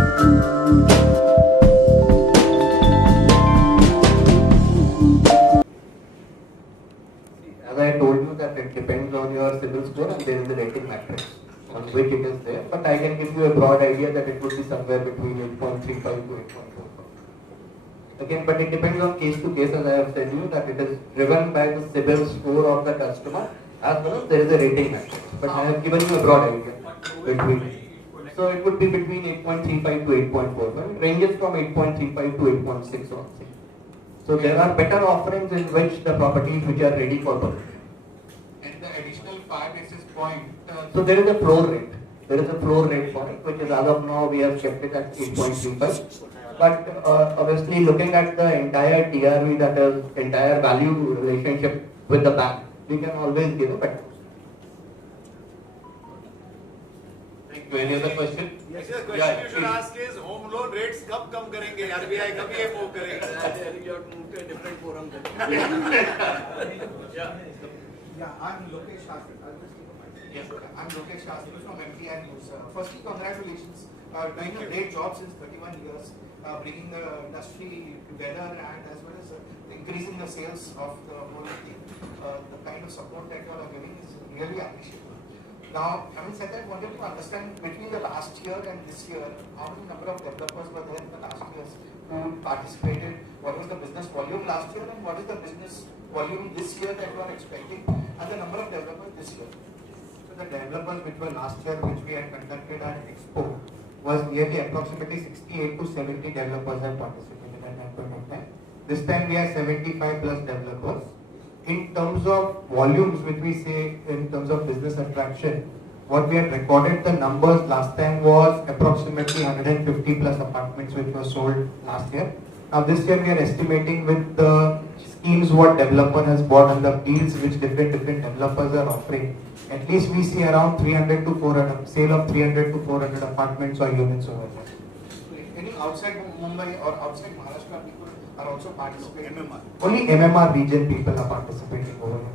As I told you that it depends on your CIBIL score and there is a rating matrix on which it is there. But I can give you a broad idea that it would be somewhere between 8.35 to 8.45. Again, but it depends on case to case, as I have said you, that it is driven by the CIBIL score of the customer as well as there is a rating matrix. But I have given you a broad idea between. So it would be between 8.35 to 8.45. It ranges from 8.35 to 8.6 on C. So there are better offerings in which the properties which are ready for purchase. And the additional 5 basis point. So there is a floor rate. There is a floor rate for it, which is as of now we have kept it at 8.35. But obviously looking at the entire TRV, that is entire value relationship with the bank, we can always give a better. Thank you. Any other question? Yes, the question you should ask is home loan rates कब कम करेंगे? RBI कब ये move करेगा? You have to move to a different forum then. Yeah, I'm Lokesh Shastri. I'll just take a mic. Yes, sir. I'm Lokesh Shastri from MPI News. Firstly, congratulations. Doing a great job since 31 years, bringing the industry together and as well as increasing the sales of the whole thing. The kind of support that you all are giving is really appreciable. Now, having said that, I wanted to understand between the last year and this year, how many number of developers were there in the last years who participated? What was the business volume last year and what is the business volume this year that you are expecting, and the number of developers this year? So the developers which were last year, which we had conducted at Expo, was nearly approximately 68 to 70 developers have participated at that point of time. This time we are 75 plus developers. In terms of volumes, which we say in terms of business attraction, what we had recorded the numbers last time was approximately 150 plus apartments which were sold last year. Now this year we are estimating with the schemes what developer has bought and the deals which different developers are offering, at least we see around 300 to 400, sale of 300 to 400 apartments or units over there. Any outside Mumbai or outside Maharashtra people are also participating? MMR. Only MMR region people are participating over here.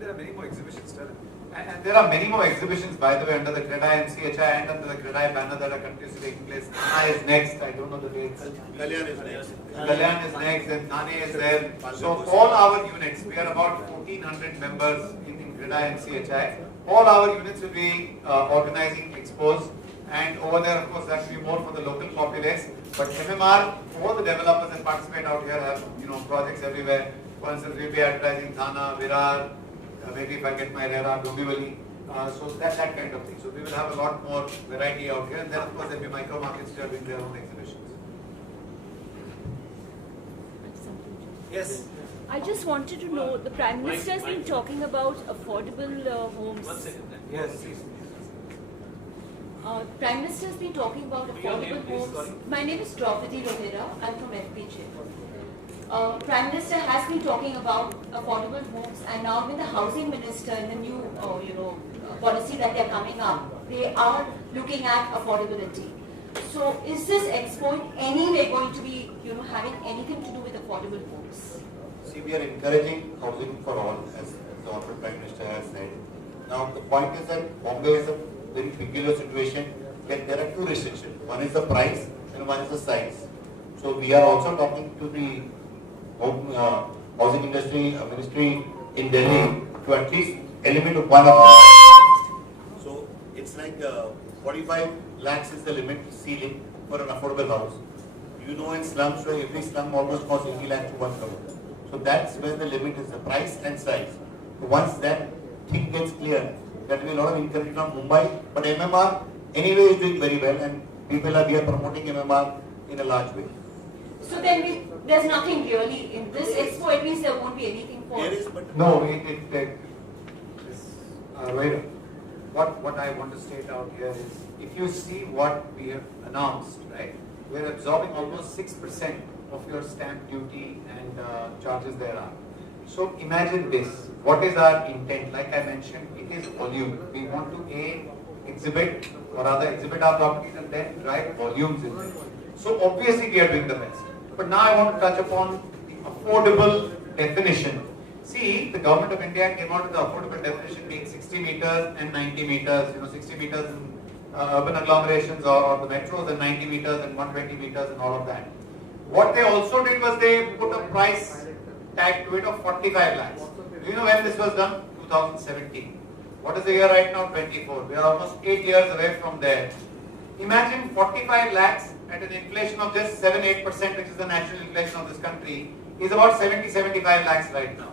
There are many more exhibitions, sir. And there are many more exhibitions, by the way, under the CREDAI-MCHI and under the CREDAI banner that are continuously taking place. Thane is next. I don't know the dates. Kalyan is next. Kalyan is next, and Thane is there. So all our units, we are about 1,400 members in CREDAI-MCHI. All our units will be organizing expos, and over there, of course, that will be more for the local populace. But MMR, all the developers that participate out here have projects everywhere. For instance, we'll be advertising Thana, Virar. Maybe if I get my RERA, Dombivali, so that kind of thing. So we will have a lot more variety out here, and then of course there will be micro markets that are doing their own exhibitions. Yes. I just wanted to know, the Prime Minister has been talking about affordable homes. 1 second. Yes. Prime Minister has been talking about affordable homes. My name is Draupadi Rohira. I'm from FPJ. Prime Minister has been talking about affordable homes, and now with the Housing Minister and the new, policy that they are coming up, they are looking at affordability. So, is this Expo in any way going to be, having anything to do with affordable homes? See, we are encouraging housing for all, as the Honorable Prime Minister has said. Now, the point is that Bombay is a very peculiar situation where there are two restrictions. One is the price and one is the size. So, we are also talking to the housing industry ministry in Delhi to at least eliminate one of them. So it's like 45 lakhs is the limit ceiling for an affordable house. In slums where every slum almost costs 80 lakhs to 1 crore. So that's where the limit is, the price and size. So once that thing gets clear, there will be a lot of encouragement from Mumbai, but MMR anyway is doing very well, and we are promoting MMR in a large way. So then there's nothing really in this Expo, at least there won't be anything for... There is, but... No, Right. What I want to state out here is, if you see what we have announced, right, we are absorbing almost 6% of your stamp duty and charges thereafter. So imagine this, what is our intent? Like I mentioned, it is volume. We want to exhibit our properties and then drive volumes in it. So obviously we are doing the best. But now I want to touch upon the affordable definition. See, the government of India came out with the affordable definition being 60 meters and 90 meters. 60 meters in urban agglomerations or the metros and 90 meters and 120 meters and all of that. What they also did was they put a price tag to it of 45 lakhs. Do you know when this was done? 2017. What is the year right now? 24. We are almost 8 years away from there. Imagine 45 lakhs at an inflation of just 7-8%, which is the natural inflation of this country, is about 70-75 lakhs right now.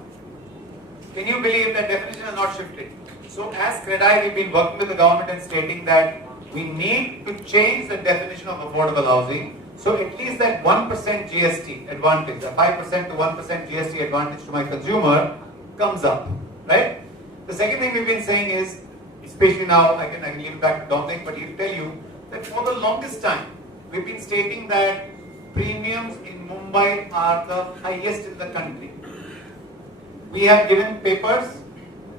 Can you believe that definition has not shifted? So as CREDAI, we've been working with the government and stating that we need to change the definition of affordable housing. So at least that 1% GST advantage, the 5% to 1% GST advantage to my consumer comes up, right? The second thing we've been saying is, especially now, I can leave it back to Dominic, but he'll tell you that for the longest time, we've been stating that premiums in Mumbai are the highest in the country. We have given papers,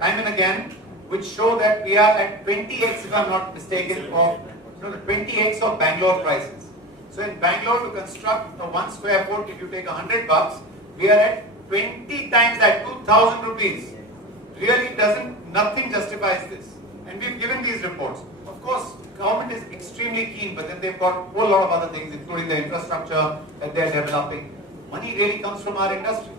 time and again, which show that we are at 20x, if I'm not mistaken, of 20x of Bangalore prices. So in Bangalore, to construct a 1 square foot, if you take $100, we are at 20 times that, 2,000 rupees. Really nothing justifies this. And we've given these reports. Of course, government is extremely keen, but then they've got a whole lot of other things, including the infrastructure that they're developing. Money really comes from our industry,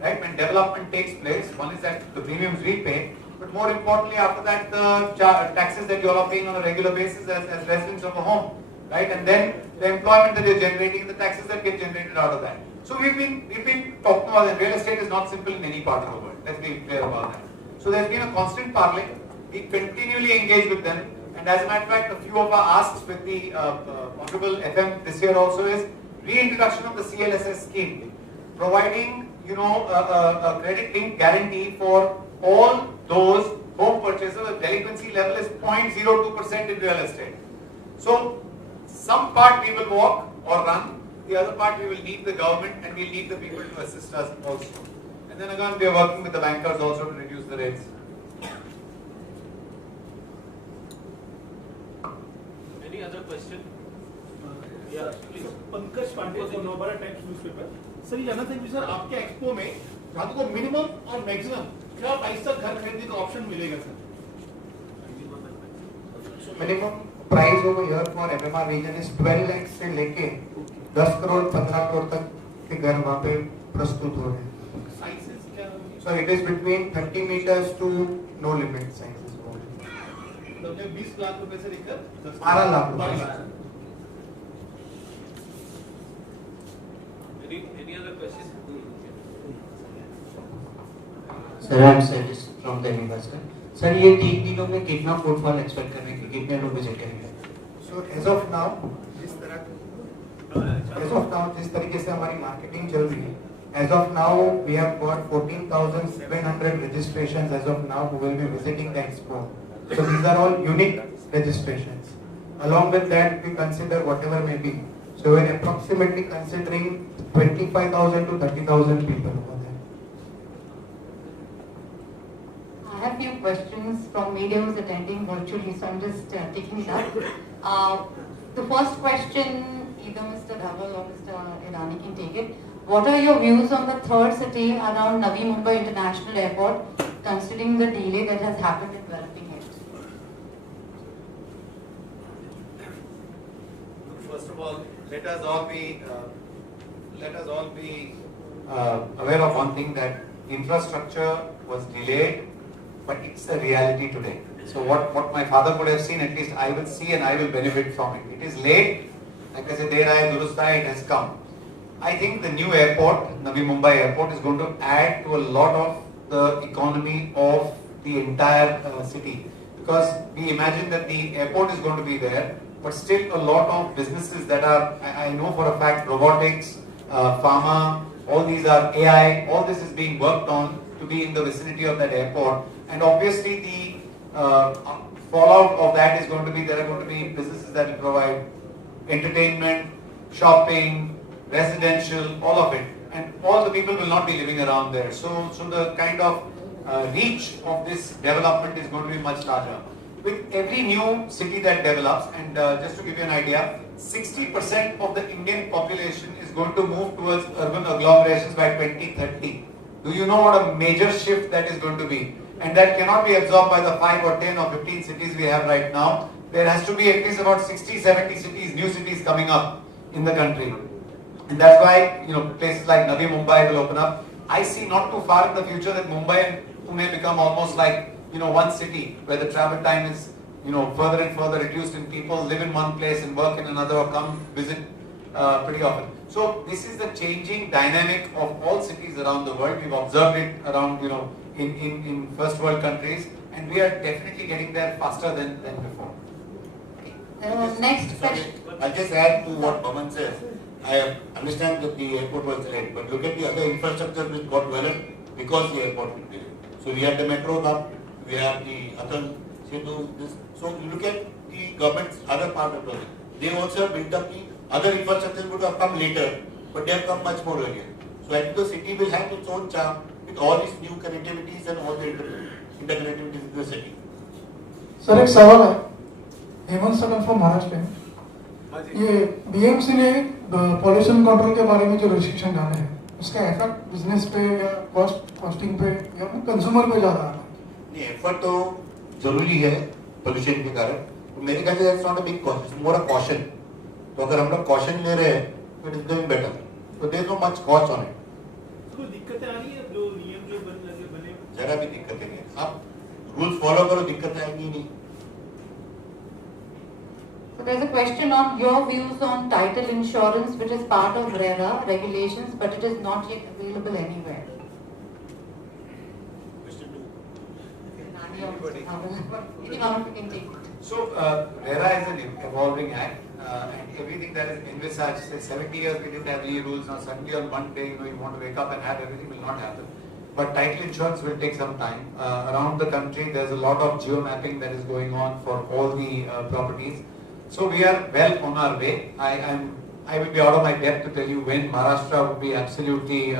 right? When development takes place, one is that the premiums we pay, but more importantly, after that, the taxes that you all are paying on a regular basis as residents of a home, right? And then the employment that you're generating, the taxes that get generated out of that. So we've been talking about that. Real estate is not simple in any part of the world. Let's be clear about that. So there's been a constant parley. We continually engage with them. And as a matter of fact, a few of our asks with the Honorable FM this year also is reintroduction of the CLSS scheme, providing a credit-linked guarantee for all those home purchases. The delinquency level is 0.02% in real estate. So some part we will walk or run, the other part we will need the government and we'll need the people to assist us also. And then again, we are working with the bankers also to reduce the rates. Any other question? Yeah, please. Pankaj Pandey from Novara Times newspaper. Sir, ये जानना था कि sir आपके expo में रात को minimum और maximum क्या प्राइस तक घर खरीदने का ऑप्शन मिलेगा sir? Minimum price over here for MMR region is 12 lakhs से लेके 10 करोड़ 15 करोड़ तक के घर वहाँ पे प्रस्तुत हो रहे हैं. Sizes क्या? So it is between 30 meters to no limit sizes. तो 20 लाख रुपए से लेकर 12 लाख रुपए. Any other questions? Sir, I am Sajis from the Investor. Sir, ये 3 दिनों में कितना फुटफॉल एक्सपेक्ट करने की, कितने लोग विजिट करेंगे? So as of now, जिस तरीके से हमारी मार्केटिंग चल रही है, as of now we have got 14,700 registrations as of now who will be visiting the Expo. So these are all unique registrations. Along with that, we consider whatever may be. So we're approximately considering 25,000 to 30,000 people over there. I have few questions from media who's attending virtually, so I'm just taking it up. The first question, either Mr. Dhaval or Mr. Irani can take it. What are your views on the third city around Navi Mumbai International Airport, considering the delay that has happened in developing it? First of all, let us all be aware of one thing, that infrastructure was delayed, but it's a reality today. So what my father would have seen, at least I will see and I will benefit from it. It is late, like I said, it has come. I think the new airport, Navi Mumbai Airport, is going to add to a lot of the economy of the entire city. Because we imagine that the airport is going to be there, but still a lot of businesses that are, I know for a fact, robotics, pharma, all these are AI, all this is being worked on to be in the vicinity of that airport. And obviously the fallout of that is going to be, there are going to be businesses that will provide entertainment, shopping, residential, all of it. And all the people will not be living around there. So the kind of reach of this development is going to be much larger. With every new city that develops, and just to give you an idea, 60% of the Indian population is going to move towards urban agglomerations by 2030. Do you know what a major shift that is going to be? And that cannot be absorbed by the 5 or 10 or 15 cities we have right now. there has to be at least about 60, 70 cities, new cities coming up in the country. And that's why, places like Navi Mumbai will open up. I see not too far in the future that Mumbai and Pune become almost like, one city where the travel time is, further and further reduced and people live in one place and work in another or come visit pretty often. So this is the changing dynamic of all cities around the world. We've observed it around, in first world countries, and we are definitely getting there faster than before. Next question. I'll just add to what Baman says. I understand that the airport was delayed, but look at the other infrastructure which got developed because the airport was delayed. So we have the metro now, we have the Atal Setu, this. So you look at the government's other part of the project. They also have built up the other infrastructure would have come later, but they have come much more earlier. So I think the city will have its own charm with all these new connectivities and all the interconnectivities in the city. Sir एक सवाल है, हेमंत सकल from Maharashtra में, ये BMC ने pollution control के बारे में जो रिस्ट्रिक्शन डाले हैं, उसका इफेक्ट बिजनेस पे या कॉस्टिंग पे या कंज्यूमर पे ज्यादा है? नहीं, एफर्ट तो जरूरी है पोल्यूशन के कारण, तो मेरे ख्याल से that's not a big cost, it's more a caution. तो अगर हम लोग कॉशन ले रहे हैं, तो इट इज डूइंग बेटर. तो there is no much cost on it. कोई दिक्कतें आ रही है जो नियम जो बने? जरा भी दिक्कतें नहीं. आप रूल्स फॉलो करो, दिक्कतें आएंगी नहीं. So there's a question on your views on title insurance, which is part of RERA regulations, but it is not yet available anywhere. Any one of you can take it. So RERA is an evolving act, and everything that is envisaged, say 70 years we didn't have any rules, now suddenly on one day you want to wake up and have everything, will not happen. But title insurance will take some time. Around the country there's a lot of geo-mapping that is going on for all the properties. So we are well on our way. I will be out of my depth to tell you when Maharashtra would be absolutely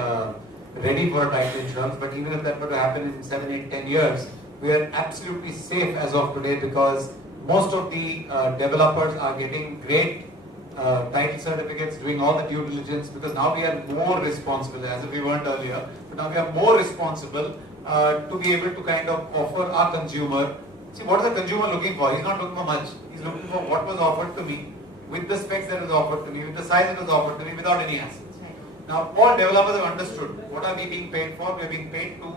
ready for title insurance, but even if that were to happen in 7, 8, 10 years, we are absolutely safe as of today because most of the developers are getting great title certificates, doing all the due diligence, because now we are more responsible, as if we weren't earlier, but now we are more responsible to be able to kind of offer our consumer. See, what is the consumer looking for? He's not looking for much. He's looking for what was offered to me, with the specs that was offered to me, with the size that was offered to me, without any assets. Now, all developers have understood what are we being paid for. We are being paid to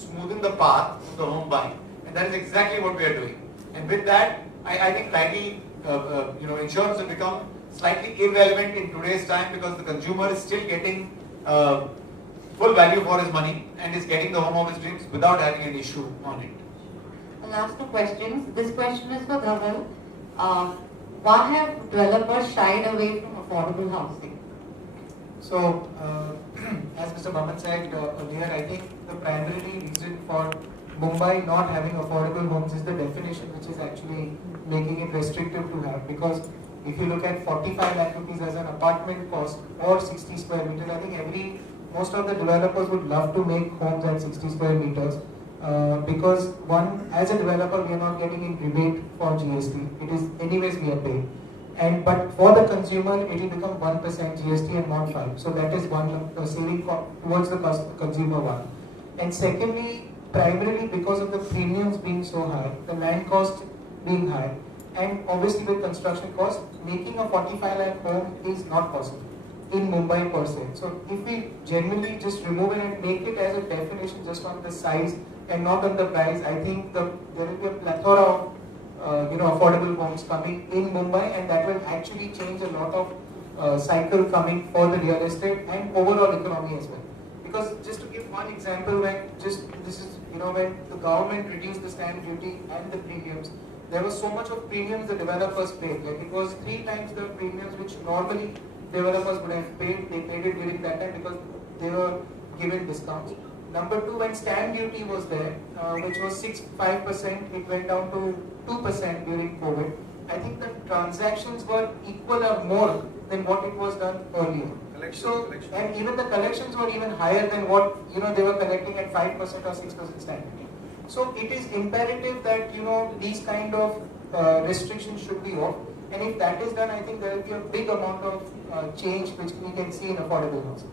smoothen the path to the home buying, and that is exactly what we are doing. And with that, I think title, insurance will become slightly irrelevant in today's time because the consumer is still getting full value for his money and is getting the home of his dreams without having an issue on it. The last two questions. This question is for Dhaval. Why have developers shied away from affordable housing? So, as Mr. Baman said earlier, I think the primary reason for Mumbai not having affordable homes is the definition, which is actually making it restrictive to have. Because if you look at 45 lakh rupees as an apartment cost or 60 square meters, I think most of the developers would love to make homes at 60 square meters. Because one, as a developer, we are not getting in rebate for GST. It is anyways we are paying. But for the consumer, it will become 1% GST and not 5. So that is one saving towards the consumer one. And secondly, primarily because of the premiums being so high, the land cost being high, and obviously with construction cost, making a 45 lakh home is not possible in Mumbai per se. So if we genuinely just remove it and make it as a definition just on the size and not on the price, I think there will be a plethora of affordable homes coming in Mumbai, and that will actually change a lot of cycle coming for the real estate and overall economy as well. Because just to give one example, when the government reduced the stamp duty and the premiums, there was so much of premiums the developers paid. Like it was 3 times the premiums which normally developers would have paid. They paid it during that time because they were given discounts. Number 2, when stamp duty was there, which was 5%, it went down to 2% during COVID. I think the transactions were equal or more than what it was done earlier. And even the collections were even higher than what they were collecting at 5% or 6% stamp duty. So it is imperative that these kind of restrictions should be off. And if that is done, I think there will be a big amount of change which we can see in affordable housing.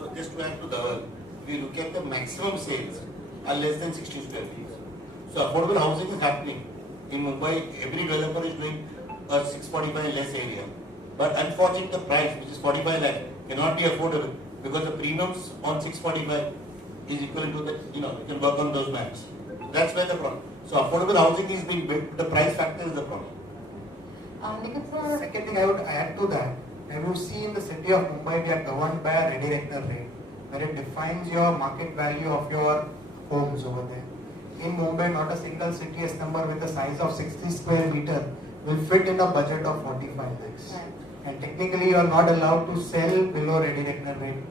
So just to add to the, if you look at the maximum sales are less than 60 square feet. So affordable housing is happening. In Mumbai, every developer is doing a 645 less area. But unfortunately, the price, which is 45 lakh, cannot be affordable because the premiums on 645 is equivalent to the, you can work on those maps. That's where the problem. So affordable housing is being built, the price factor is the problem. Second thing I would add to that, I would see in the city of Mumbai, we are governed by a ready reckoner rate, where it defines your market value of your homes over there. In Mumbai, not a single CTS number with a size of 60 square meter will fit in a budget of 45 lakhs. Right. And technically, you are not allowed to sell below ready reckoner rate.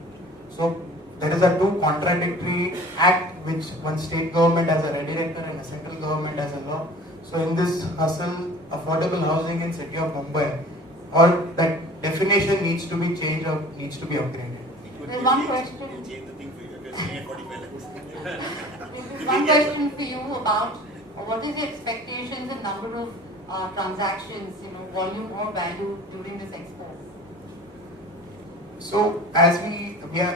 So there is a two contradictory act which one state government has a ready reckoner and a central government has a law. So in this hustle, affordable housing in city of Mumbai, or that definition needs to be changed or needs to be upgraded. There's one question. Change the thing for you, you're saying 45 lakhs. There's one question for you about what is the expectations and number of transactions, volume or value during this expo? So as we are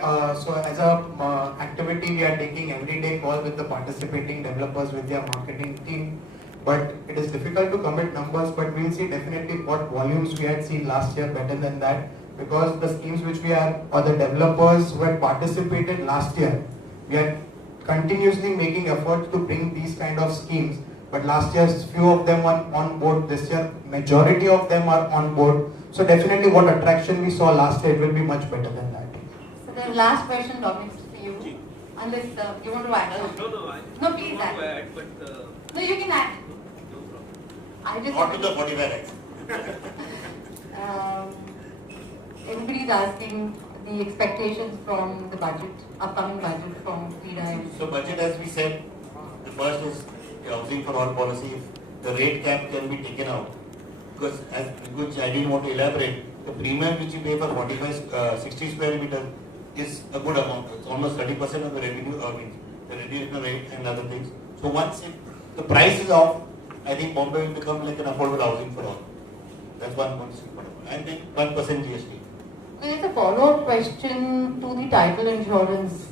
as a activity, we are taking everyday call with the participating developers with their marketing team. But it is difficult to commit numbers, but we'll see definitely what volumes we had seen last year better than that, because the schemes which we are, or the developers who had participated last year, we are continuously making efforts to bring these kind of schemes. But last year, few of them were on board. This year, majority of them are on board. So definitely what attraction we saw last year, it will be much better than that. So the last question, Dominic, for you. Unless you want to add. No, please add. No, you can add. I just Not to the 45 lakhs. Everybody is asking the expectations from the budget, upcoming budget from CREDAI. So budget, as we said, the first is the housing for all policy. If the rate cap can be taken out, because which I didn't want to elaborate, the premium which you pay for 60 square meter is a good amount. It's almost 30% of the revenue, the revenue rate and other things. So once the price is off, I think Bombay will become like an affordable housing for all. That's one point. And then 1% GST. There's a follow-up question to the title insurance.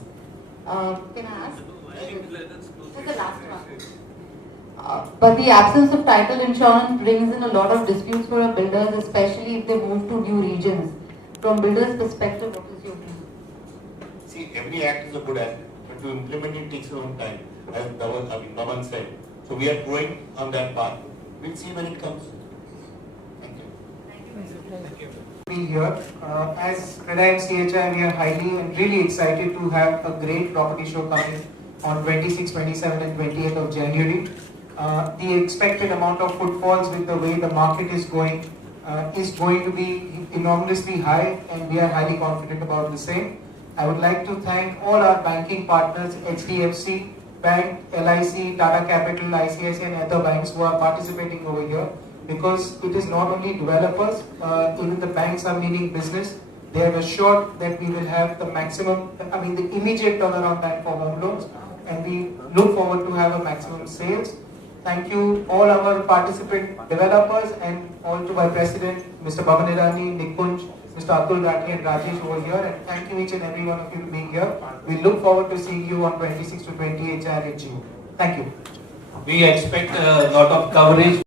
Can I ask? This is the last one. But the absence of title insurance brings in a lot of disputes for our builders, especially if they move to new regions. From builders' perspective, what is your view? See, every act is a good act, but to implement it takes a long time, as Naman said. So we are going on that path. We'll see when it comes. Thank you. Be here. As CREDAI-MCHI, we are highly and really excited to have a great property show coming on 26, 27 and 28th of January. The expected amount of footfalls with the way the market is going to be enormously high, and we are highly confident about the same. I would like to thank all our banking partners, HDFC Bank, LIC, Tata Capital, ICICI and other banks who are participating over here, because it is not only developers, even the banks are meaning business. They have assured that we will have the maximum, the immediate turnaround time for home loans, and we look forward to have a maximum sales. Thank you all our participant developers and all to my president, Mr. Bhavan Irani, Nikunj, Mr. Atul Rathi and Rajesh over here, and thank you each and every one of you for being here. We look forward to seeing you on 26 to 28 January. Thank you. We expect a lot of coverage.